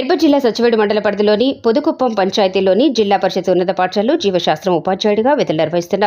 తిరుపతి జిల్లా సచివేడు మండల పరిధిలోని పొదుకుప్పం పంచాయతీలోని జిల్లా పరిషత్ ఉన్నత పాఠశాలలో జీవశాస్త్రం ఉపాధ్యాయుడిగా విధులు నిర్వహిస్తున్న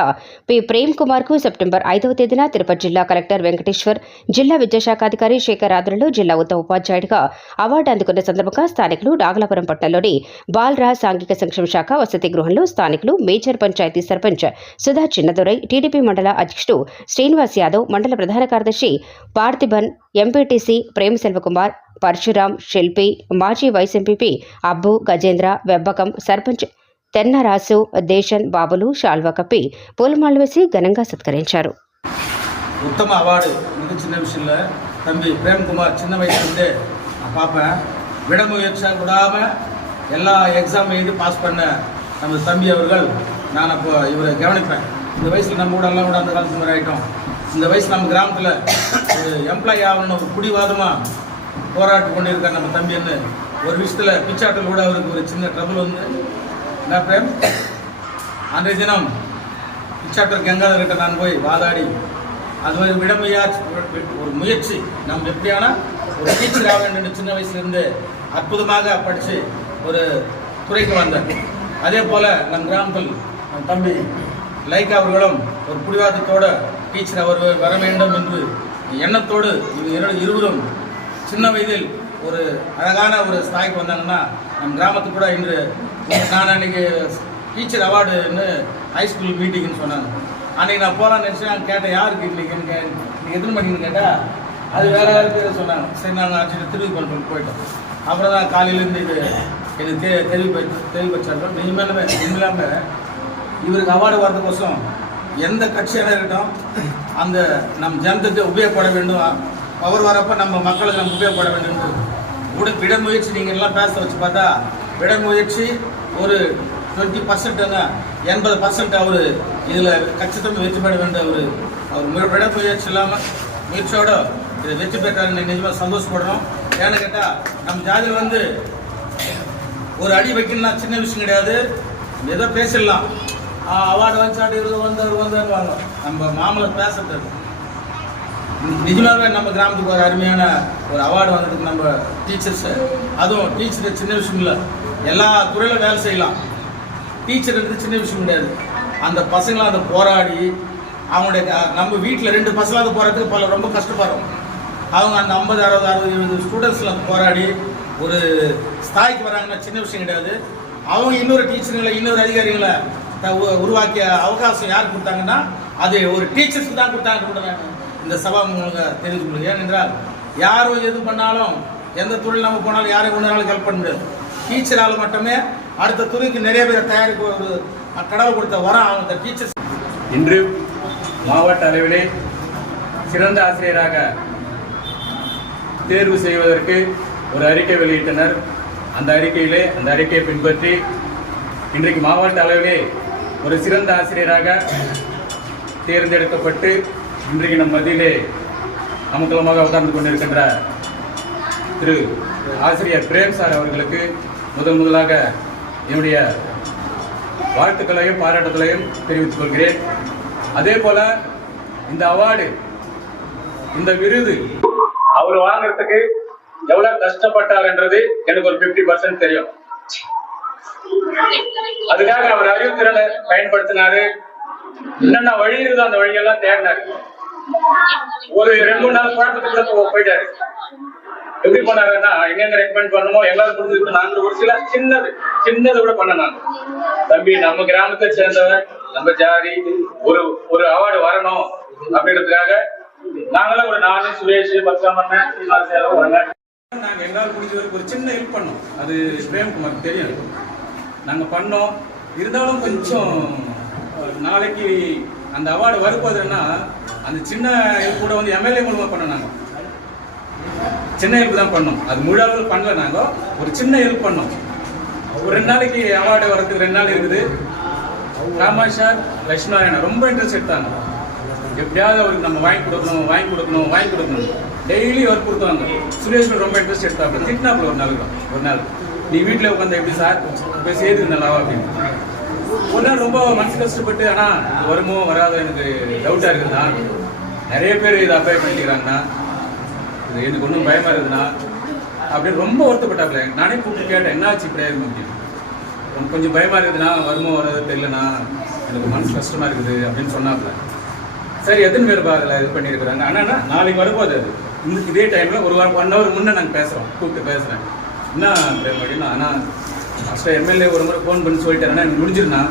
పి ప్రేమ్ కుమార్ కు సెప్టెంబర్ 5వ తేదీన తిరుపతి జిల్లా కలెక్టర్ వెంకటేశ్వర్, జిల్లా విద్యాశాఖాధికారి శేఖర్ ఆధ్వర్యంలో జిల్లా ఉత్తమ ఉపాధ్యాయుడిగా అవార్డు అందుకున్న సందర్భంగా స్థానికులు నాగలాపురం పట్టణంలోని బాలరాజ్ సాంఘిక సంక్షేమ శాఖ వసతి గృహంలో స్థానికులు మేజర్ పంచాయతీ సర్పంచ్ సుధా చిన్నదొరై, టీడీపీ మండల అధ్యక్షుడు శ్రీనివాస్ యాదవ్, మండల ప్రధాన కార్యదర్శి పార్థిబన్, ఎంపీటీసీ ప్రేమ సెల్వకుమార్, పరశురాం, శిల్పి, మాజీ వైస్ ఎంపీపీ అబ్బు, గజేంద్ర, వెబ్బకం, సర్పంచ్ తెన్నరాసు, దేశన్ బాబులు శాల్వా కప్పి పూలమాలలు వేసి ఘనంగా సత్కరించారు. உத்தம அவார்டு மிக சின்ன விஷயம் இல்லை. தம்பி பிரேம்குமார் சின்ன வயசுலேருந்தே பார்ப்பேன், விடமுயற்சியாக விடாமல் எல்லா எக்ஸாம் எழுதி பாஸ் பண்ண நம்ம தம்பி அவர்கள். நான் அப்போ இவரை கவனிப்பேன். இந்த வயசில் நம்ம கூட எல்லாம் கூட அந்த காலத்து மாதிரி ஆகிட்டோம். இந்த வயசு நம்ம கிராமத்தில் எம்ப்ளாயி ஆகணும் ஒரு பிடிவாதமாக போராட்டு கொண்டிருக்கார் நம்ம தம்பின்னு ஒரு விஷயத்தில் பிச்சாட்டில் கூட அவருக்கு ஒரு சின்ன ட்ரபிள் வந்து என்ன பிரேம், அன்றைய தினம் பிச்சாட்டர் கங்காதர்கிட்ட நான் போய் வாதாடி அது மாதிரி ஒரு முயற்சி நம்ம எப்படியான ஒரு டீச்சர் ஆக வேண்டும் சின்ன வயசுலேருந்து அற்புதமாக படித்து ஒரு துறைக்கு வந்தேன். அதே போல் நம் கிராமத்தில் தம்பி லைக்கா அவர்களும் ஒரு பிடிவாதத்தோடு டீச்சர் அவர் வர வேண்டும் என்று எண்ணத்தோடு இருவரும் சின்ன வயதில் ஒரு அழகான ஒரு ஸ்தாய்க்கு வந்தாங்கன்னா நம் கிராமத்துக்கு கூட இன்று நான் அன்றைக்கி டீச்சர் அவார்டுன்னு ஹைஸ்கூல் மீட்டிங்னு சொன்னாங்க. அன்றைக்கி நான் போகலான்னு நினச்சேன். கேட்டேன் யாருக்கு இன்றைக்கி நீங்கள் எத்தனை மணின்னு கேட்டால் அது வேறு யாருக்கு சொன்னாங்க. சரி, நாங்கள் ஆக்சுவலி திருவிழா போயிட்டோம். அப்புறம் தான் காலையிலேருந்து இது எனக்கு தெரிவிச்சார்கள். இல்லாமல் இவருக்கு அவார்டு வர்றதுக்கோசம் எந்த கட்சியாக இருக்கட்டும் அந்த நம் ஜனத்துக்கு உபயோகப்பட வேண்டும். அவர் வரப்போ நம்ம மக்களுக்கு நம்ம உபயோகப்பட வேண்டும். விடமுயற்சி நீங்கள் எல்லாம் பேச வச்சு பார்த்தா விடமுயற்சி ஒரு 20%, 80% அவர் இதில் கச்சிதமாக வெற்றி பெற வேண்டும். அவர் விடமுயற்சி இல்லாமல் முயற்சியோடு இதை வெற்றி பெற்றார். நிஜமாக சந்தோஷப்படணும். ஏன்னு கேட்டால் நம்ம ஜாதியில் வந்து ஒரு அடி வைக்கணும்னா சின்ன விஷயம் கிடையாது. ஏதோ பேசிடலாம், அவார்டு வந்துச்சாட்டு வந்தாருவாங்க. நம்ம மாமலை பேசுறது நிஜமாகவே நம்ம கிராமத்துக்கு ஒரு அருமையான ஒரு அவார்டு வந்ததுக்கு நம்ம டீச்சர்ஸு. அதுவும் டீச்சர் சின்ன விஷயம் இல்லை, எல்லா துறையிலும் வேலை செய்யலாம். டீச்சர் சின்ன விஷயம் கிடையாது. அந்த பசங்களாம் அதை போராடி அவங்களுடைய நம்ம வீட்டில் 2 பசங்களாவது போகிறதுக்கு பல ரொம்ப கஷ்டப்படுறோம். அவங்க அந்த 50, 60, 70 ஸ்டூடெண்ட்ஸில் போராடி ஒரு ஸ்தாய்க்கு வராங்கன்னா சின்ன விஷயம் கிடையாது. அவங்க இன்னொரு டீச்சருங்களை இன்னொரு அதிகாரிகளை உருவாக்கிய அவகாசம் யார் கொடுத்தாங்கன்னா அது ஒரு டீச்சர்ஸ்க்கு தான் கொடுத்தாங்க கூட நான் இந்த சபா மூலமாக தெரிஞ்சு கொள்ளுங்க. ஏனென்றால் யாரும் எது பண்ணாலும் எந்த தொழில் நம்ம போனாலும் யாரையும் ஒன்று நாளும் ஹெல்ப் பண்ண முடியாது. டீச்சரால் மட்டுமே அடுத்த துறைக்கு நிறைய பேர் தயாரிக்க ஒரு கடவுள் கொடுத்த வரம் அந்த டீச்சர்ஸ். இன்று மாவட்ட அளவிலே சிறந்த ஆசிரியராக தேர்வு செய்வதற்கு ஒரு அறிக்கை வெளியிட்டனர். அந்த அறிக்கையை பின்பற்றி இன்றைக்கு மாவட்ட அளவிலே ஒரு சிறந்த ஆசிரியராக தேர்ந்தெடுக்கப்பட்டு இன்றைக்கு நம் மத்தியிலே அமுக்கலமாக உட்கார்ந்து கொண்டிருக்கின்ற திரு ஆசிரியர் பிரேம் சார் அவர்களுக்கு முதலாக என்னுடைய வாழ்த்துக்களையும் பாராட்டுகளையும் தெரிவித்துக் கொள்கிறேன். அதே போல இந்த அவார்டு, இந்த விருது அவர் வாங்குறதுக்கு எவ்வளவு கஷ்டப்பட்டார் என்றது எனக்கு ஒரு 50% தெரியும். அதுக்காக அவர் அறிவுத்திறனை பயன்படுத்தினாரு. என்னென்ன வழி இருக்குதோ அந்த வழியெல்லாம் தேடினாரு. ஒரு 2-3 நாள் குழப்பத்துக்குள்ள போயிட்டாரு. எப்படி பண்ணாருன்னா எங்க ரெக்கமெண்ட் பண்ணணுமோ எல்லாரும் கொடுத்துட்டு நாங்கள் ஒரு சில சின்னது கூட பண்ண நாங்க தம்பி நம்ம கிராமத்தை சேர்ந்தவன், நம்ம ஜாதி ஒரு அவார்டு வரணும் அப்படின்றதுக்காக நாங்களாம் ஒரு 4 சுரேஷ், பத்ராமண்ணன், நாங்க எல்லாரும் முடிஞ்ச வரைக்கும் ஒரு சின்ன ஹெல்ப் பண்ணோம். அது பிரேம்குமாருக்கு தெரியும். நாங்க பண்ணோம். இருந்தாலும் கொஞ்சம் நாளைக்கு அந்த அவார்டு வரும்போதுன்னா அந்த சின்ன ஹெல்ப் கூட வந்து எம்எல்ஏ மூலமாக பண்ணோம். நாங்கள் சின்ன ஹெல்ப் தான் பண்ணோம். அது முழு அளவில் பண்ணல. நாங்கள் ஒரு சின்ன ஹெல்ப் பண்ணோம். ஒரு 2 நாளைக்கு அவார்டு வரதுக்கு 2 நாள் இருக்குது. ராமாஷார், லட்சுமிநாராயணா ரொம்ப இன்ட்ரெஸ்ட் எடுத்தாங்க. எப்படியாவது அவருக்கு நம்ம வாங்கி கொடுக்கணும். டெய்லி ஒர்க் கொடுத்தாங்க. சுரேஷ் ரொம்ப இன்ட்ரெஸ்ட் எடுத்தாங்க. திட்டினாப்புல ஒரு நாள் நீ வீட்டில் உட்காந்து எப்படி சார் போய் செய்து நல்லாவா அப்படின்னு. ஒரு நாள் ரொம்ப மனசு கஷ்டப்பட்டு, ஆனால் வருமோ வராதோ எனக்கு டவுட்டாக இருக்குதுண்ணா, நிறைய பேர் இதை அப்ளை பண்ணிக்கிறாங்கண்ணா, இது எனக்கு ஒன்றும் பயமாக இருக்குதுண்ணா, அப்படியே ரொம்ப வருத்தப்பட்டாப்புல. நானே கூப்பிட்டு கேட்டேன், என்னாச்சு இப்படியே அப்படின்னு. கொஞ்சம் பயமாக இருக்குதுண்ணா, வருமோ வராது தெரியலண்ணா, எனக்கு மனசு கஷ்டமாக இருக்குது அப்படின்னு சொன்னாப்புல. சரி எத்தனை பேர் அதில் இது பண்ணியிருக்கிறாங்க ஆனால் நாளைக்கு வரும்போது அது இதே டைமில் ஒரு 1 hour முன்னே நாங்கள் பேசுகிறோம், கூப்பிட்டு பேசுகிறேன். என்ன அப்படின்னா, ஆனால் ஃபஸ்ட்டு எம்எல்ஏ ஒரு முறை ஃபோன் பண்ணி சொல்லிட்டாருன்னா எனக்கு முடிஞ்சிருண்ணா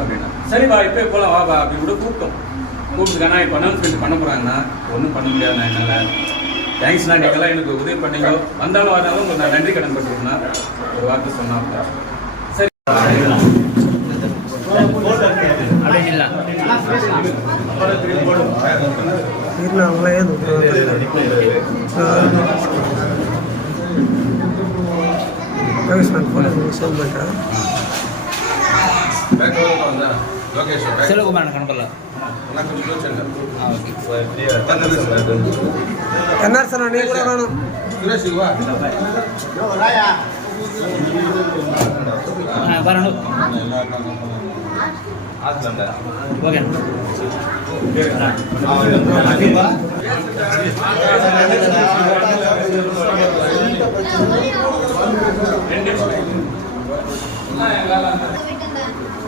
அப்படின்னா. சரிப்பா இப்போ போகலாம் வாப்பா அப்படி கூட கூப்பிட்டுக்காண்ணா இப்போ அனௌன்ஸ்மெண்ட் பண்ண போகிறாங்கண்ணா. ஒன்றும் பண்ண முடியாதுண்ணா என்னால். தேங்க்ஸ்ண்ணா, நீங்கள்லாம் எனக்கு உதவி பண்ணீங்க, வந்தாலும் வராலும் உங்களுக்கு நான் நன்றி கடன் பட்டுருக்கேண்ணா ஒரு வார்த்தை சொன்னாப்புல. சரி செல்வகுமார் கணக்கில் ఎన్ఆర్ సార్ నేను కూడా రాను వరణు ఓకే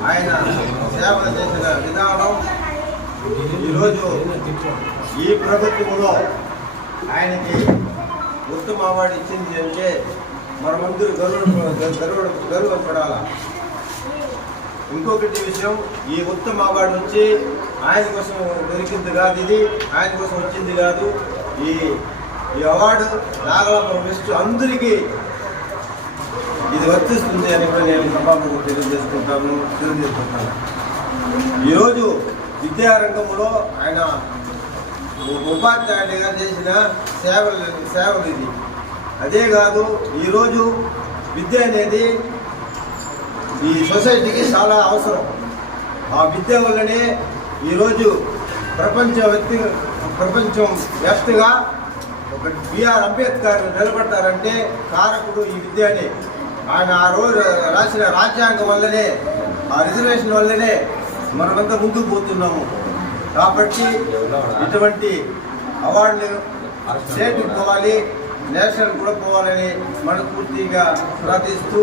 ఆయన సేవలు చేసిన విధానం ఈరోజు ఈ ప్రభుత్వంలో ఆయనకి ఉత్తమ అవార్డు ఇచ్చింది అంటే మనమందరూ గర్వపడాలి. ఇంకొకటి విషయం, ఈ ఉత్తమ అవార్డు నుంచి ఆయన కోసం దొరికింది కాదు, ఇది ఆయన కోసం వచ్చింది కాదు. ఈ అవార్డు నాగలాపురం వెస్ట్ అందరికీ ఇది వర్తిస్తుంది అని కూడా నేను సభాముఖంగా తెలియజేసుకుంటాను. ఈరోజు విద్యారంగంలో ఆయన ఉపాధ్యాయుడిగా చేసిన సేవలు ఇది. అదే కాదు, ఈరోజు విద్య అనేది ఈ సొసైటీకి చాలా అవసరం. ఆ విద్య వల్లనే ఈరోజు ప్రపంచం వ్యాప్తంగా ఒక బిఆర్ అంబేద్కర్ నిలబడతారంటే కారకుడు ఈ విద్యనే. ఆయన ఆ రోజు రాసిన రాజ్యాంగం వల్లనే, ఆ రిజర్వేషన్ వల్లనే మనమంతా ముందుకు పోతున్నాము. కాబట్టి ఇటువంటి అవార్డులు స్టేట్కి పోవాలి, నేషనల్ కూడా పోవాలని మనస్ఫూర్తిగా ప్రార్థిస్తూ